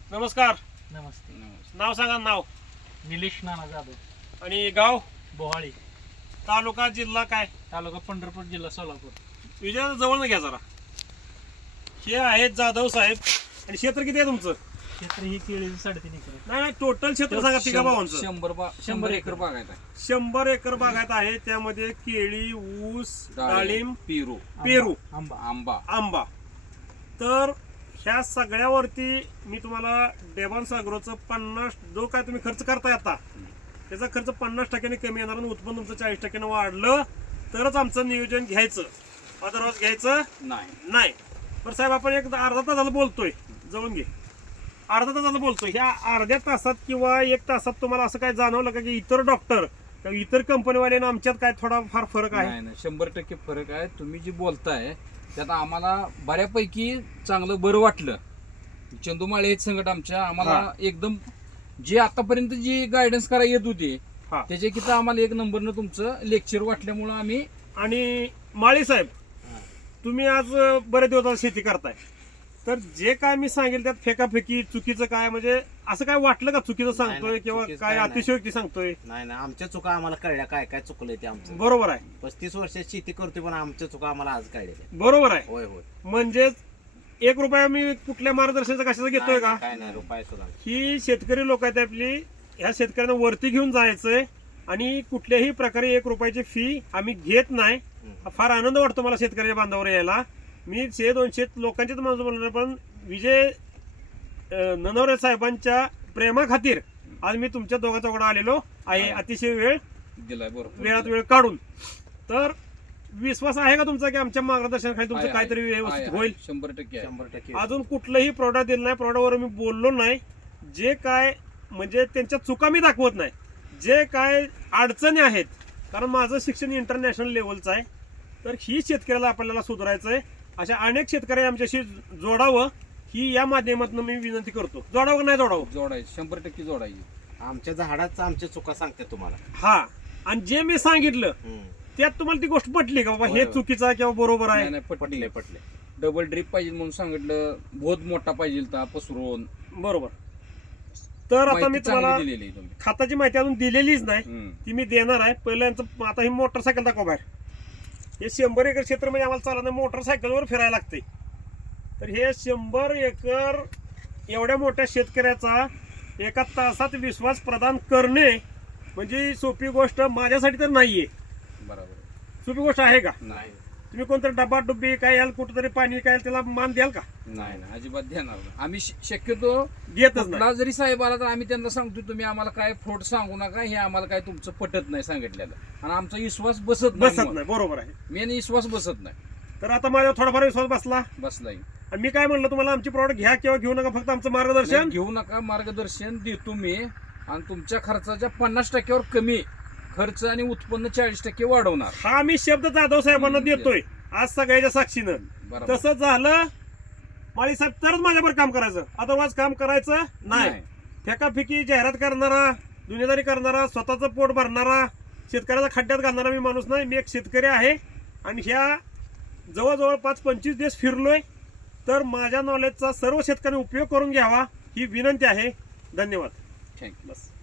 नमस्कार. नमस्ते. नाव सांगा. नाव निलेश नाना जाधव, आणि गाव, बोहाळी, तालुका, जिल्हा काय? तालुका पंढरपूर, जिल्हा सोलापूर. विजया जवळ न घ्या जरा. हे आहेत जाधव साहेब. आणि क्षेत्र किती आहे तुमचं? क्षेत्र ही केळीचं 3.5 एकर. नाही, टोटल क्षेत्र सांगा तिघा भावांचं. 100 एकर बागायत आहे. 100 एकर बागायत आहे. त्यामध्ये केळी, ऊस, डाळिंब, पेरू, आंबा. तर ह्या सगळ्यावरती मी तुम्हाला डेबान सागरोचं 50 जो काय तुम्ही खर्च करताय आता, त्याचा खर्च 50% कमी येणार आणि उत्पन्न तुमचं 40% वाढलं तरच आमचं नियोजन घ्यायचं, अदरवाईज घ्यायचं नाही. बरं साहेब, आपण एक अर्धा तासाला बोलतोय, जवळून घे. अर्धा तासाला बोलतोय. ह्या अर्ध्या तासात किंवा 1 तासात तुम्हाला असं काय जाणवलं का की इतर डॉक्टर किंवा इतर कंपनीवाल्यानं आमच्यात काय थोडा फार फरक आहे? नाही, 100% फरक आहे. तुम्ही जी बोलताय त्यात आम्हाला बऱ्यापैकी चांगलं बरं वाटलं. चंदुमाळे हे संकट आम्हाला एकदम जे आतापर्यंत जी गायडन्स करायला येत होती त्याच्या किती आम्हाला 1 नंबरनं तुमचं लेक्चर वाटल्यामुळं आम्ही. आणि माळी साहेब, तुम्ही आज बरेच दिवस शेती करताय, तर जे काय मी सांगेल त्यात फेकाफेकी चुकीचं काय, म्हणजे असं काय वाटलं का चुकीचं सांगतोय किंवा काय अतिशयोक्ती सांगतोय? नाही, आमच्या चुका आम्हाला कळल्या, काय काय चुकलंय ते आमचं. बरोबर आहे. 35 वर्षात शेती करतोय पण आमच्या चुका आम्हाला आज कळल्या. बरोबर आहे. होय. म्हणजे 1 रुपया मी कुठल्या मार्गदर्शनाचा कशाचा घेतोय का? काय नाही, रुपये सुद्धा. ही शेतकरी लोक आहेत आपली. ह्या शेतकऱ्यांना वरती घेऊन जायचंय आणि कुठल्याही प्रकारे 1 रुपयाची फी आम्ही घेत नाही. फार आनंद वाटतो मला शेतकऱ्याच्या बांधावर यायला. मी 100-200 लोकांचेच माणूस बोलणार, पण विजय ननवरे साहेबांच्या प्रेमाखातीर आज मी तुमच्या दोघांचा ओढा आलेलो आहे. अतिशय वेळ दिलाय, बरोबर, वेळात वेळ काढून. तर विश्वास आहे का तुमचा की आमच्या मार्गदर्शनाखाली तुमचं काहीतरी व्यवस्थित होईल? 100%. अजून अजून कुठलंही प्रॉडक्ट दिलं नाही, प्रॉडक्टवर मी बोललो नाही. जे काय म्हणजे त्यांच्या चुका मी दाखवत नाही, जे काय अडचणी आहेत, कारण माझं शिक्षण इंटरनॅशनल लेवलचं आहे. तर ही शेतकऱ्याला आपल्याला सुधारायचं आहे. अशा अनेक शेतकरी आमच्याशी जोडावं ही या माध्यमातून मी विनंती करतो. जोडावं का नाही जोडावं? जोडायची, 100% जोडायची. आमच्या झाडाचं आमच्या चुका सांगते तुम्हाला. हा. आणि जे मी सांगितलं त्यात तुम्हाला ती गोष्ट पटली का बाबा हे चुकीचं आहे किंवा बरोबर आहे? नाही, पटले. डबल ड्रिप पाहिजे म्हणून सांगितलं, बहुत मोठा पाहिजे ता पसरून. बरोबर. तर आता मी तुम्हाला दिलेली तुम्ही. खताची माहिती अजून दिलेलीच नाही, ती मी देणार आहे. पहिलं यांचं आता ही मोटरसायकल दाखवा बाहेर. हे 100 एकर क्षेत्र म्हणजे आम्हाला चालत नाही, मोटरसायकलवर फिरायला लागते. तर हे 100 एकर एवढ्या मोठ्या शेतकऱ्याचा 1 तासात विश्वास प्रदान करणे म्हणजे सोपी गोष्ट माझ्यासाठी तर नाहीये. बरोबर. सोपी गोष्ट आहे का? नाही. तुम्ही कोणतरी डबा डुब्बी काय याल, कुठंतरी पाणी काय त्याला मान द्याल का? नाही, अजिबात देणार नाही. आम्ही शक्यतो घेतच नाही. कुठला जरी साहेब आला तर आम्ही त्यांना सांगतो तुम्ही आम्हाला काय फ्रॉड सांगू नका, हे आम्हाला काय तुमचं पटत नाही सांगितलेलं, आणि आमचा विश्वास बसत नाही. बरोबर आहे. मेन विश्वास बसत नाही. तर आता माझ्यावर थोडाफार विश्वास बसलाय. आणि मी काय म्हणलं तुम्हाला, आमची प्रॉडक्ट घ्या किंवा घेऊ नका, फक्त आमचं मार्गदर्शन घेऊ नका. मार्गदर्शन देतो मी, आणि तुमच्या खर्चाच्या 50%वर कमी खर्च आणि उत्पन्न 40% वाढवणार. हा मी शब्द जाधव साहेबांना देतोय आज सगळ्याच्या साक्षीनं. बरोबर. तसं झालं माळी साहेब तरच माझ्यावर काम करायचं, अदरवाईज काम करायचं नाही. फेकाफेकी जाहिरात करणारा, दुनियादारी करणारा, स्वतःचं पोट भरणारा, शेतकऱ्याला खड्ड्यात घालणारा मी माणूस नाही. मी एक शेतकरी आहे आणि ह्या जवळजवळ 5-25 दिवस फिरलोय. तर माझ्या नॉलेजचा सर्व शेतकऱ्यांनी उपयोग करून घ्यावा ही विनंती आहे. धन्यवाद. थँक्यू. बस.